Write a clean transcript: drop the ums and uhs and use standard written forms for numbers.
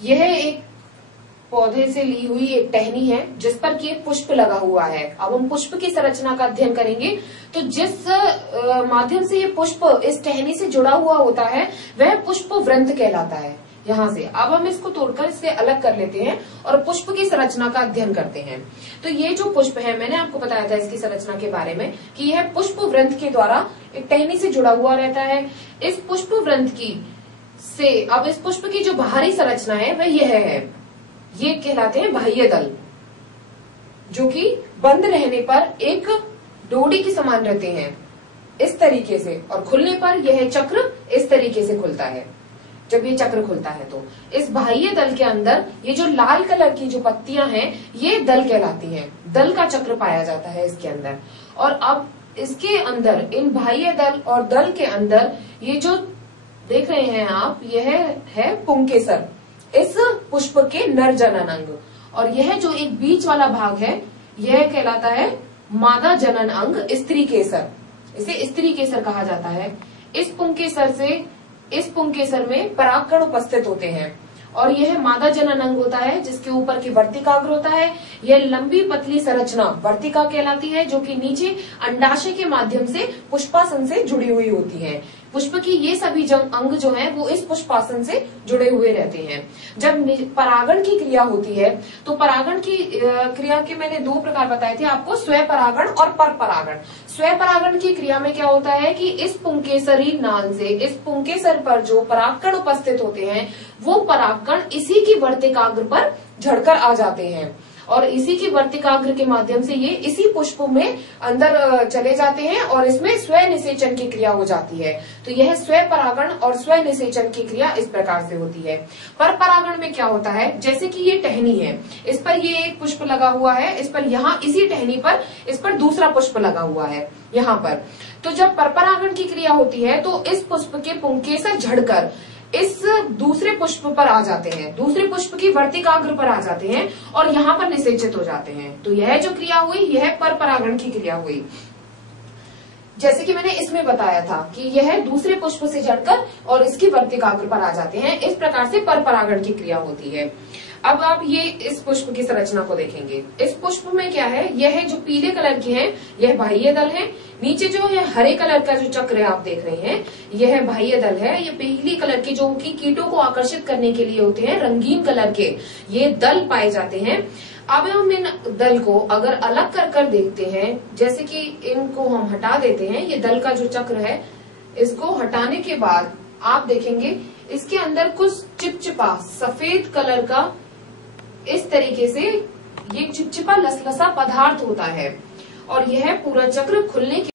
यह एक पौधे से ली हुई एक टहनी है जिस पर कि एक पुष्प लगा हुआ है। अब हम पुष्प की संरचना का अध्ययन करेंगे। तो जिस माध्यम से ये पुष्प इस टहनी से जुड़ा हुआ होता है वह पुष्प वृंत कहलाता है। यहाँ से अब हम इसको तोड़कर इससे अलग कर लेते हैं और पुष्प की संरचना का अध्ययन करते हैं। तो ये जो पुष्प है, मैंने आपको बताया था इसकी संरचना के बारे में कि यह पुष्प वृंत के द्वारा एक टहनी से जुड़ा हुआ रहता है। इस पुष्प वृंत की से अब इस पुष्प की जो बाहरी संरचना है वह यह है, ये कहलाते हैं बाह्य दल, जो कि बंद रहने पर एक डोरी के समान रहते हैं इस तरीके से, और खुलने पर यह चक्र इस तरीके से खुलता है। जब ये चक्र खुलता है तो इस बाह्य दल के अंदर ये जो लाल कलर की जो पत्तियां हैं ये दल कहलाती हैं। दल का चक्र पाया जाता है इसके अंदर। और अब इसके अंदर इन बाह्य दल और दल के अंदर ये जो देख रहे हैं आप, यह है पुंकेसर, इस पुष्प के नर जनन अंग। और यह जो एक बीच वाला भाग है यह कहलाता है मादा जनन अंग, स्त्री केसर। इसे स्त्री केसर कहा जाता है। इस पुंकेसर में परागकण उपस्थित होते हैं और यह मादा जनन अंग होता है जिसके ऊपर की वर्तिकाग्र होता है। यह लंबी पतली संरचना वर्तिका कहलाती है, जो कि नीचे अंडाशय के माध्यम से पुष्पासन से जुड़ी हुई होती है। पुष्प की ये सभी अंग जो हैं वो इस पुष्पासन से जुड़े हुए रहते हैं। जब परागण की क्रिया होती है तो परागण की क्रिया के मैंने दो प्रकार बताए थे आपको, स्वयं परागण और पर परागण। स्वयं परागण की क्रिया में क्या होता है कि इस पुंकेसरी नाल से इस पुंकेसर पर जो परागकण उपस्थित होते हैं वो परागकण इसी की वर्तिकाग्र पर झड़कर आ जाते हैं और इसी की वर्तिकाग्र के माध्यम से ये इसी पुष्प में अंदर चले जाते हैं और इसमें स्वयं निषेचन की क्रिया हो जाती है। तो यह स्वयं परागण और स्वयं निषेचन की क्रिया इस प्रकार से होती है। पर परागण में क्या होता है, जैसे कि ये टहनी है, इस पर ये एक पुष्प लगा हुआ है, इस पर यहाँ इसी टहनी पर इस पर दूसरा पुष्प लगा हुआ है यहाँ पर। तो जब पर परागण की क्रिया होती है तो इस पुष्प के पुंकेसर झड़कर इस दूसरे पुष्प पर आ जाते हैं, दूसरे पुष्प की वर्तिकाग्र पर आ जाते हैं और यहाँ पर निषेचित हो जाते हैं। तो यह जो क्रिया हुई यह पर परागण की क्रिया हुई। जैसे कि मैंने इसमें बताया था कि यह दूसरे पुष्प से झड़कर और इसकी वर्तिकाग्र पर आ जाते हैं। इस प्रकार से पर परागण की क्रिया होती है। अब आप ये इस पुष्प की संरचना को देखेंगे। इस पुष्प में क्या है, यह जो पीले कलर की है यह बाह्य दल है। नीचे जो है हरे कलर का जो चक्र है आप देख रहे हैं यह बाह्य दल है। ये पीली कलर के जो कि कीटों को आकर्षित करने के लिए होते हैं, रंगीन कलर के ये दल पाए जाते हैं। अब हम इन दल को अगर अलग कर देखते हैं, जैसे कि इनको हम हटा देते हैं, ये दल का जो चक्र है इसको हटाने के बाद आप देखेंगे इसके अंदर कुछ चिपचिपा सफेद कलर का इस तरीके से ये चिपचिपा लसलसा पदार्थ होता है और यह पूरा चक्र खुलने के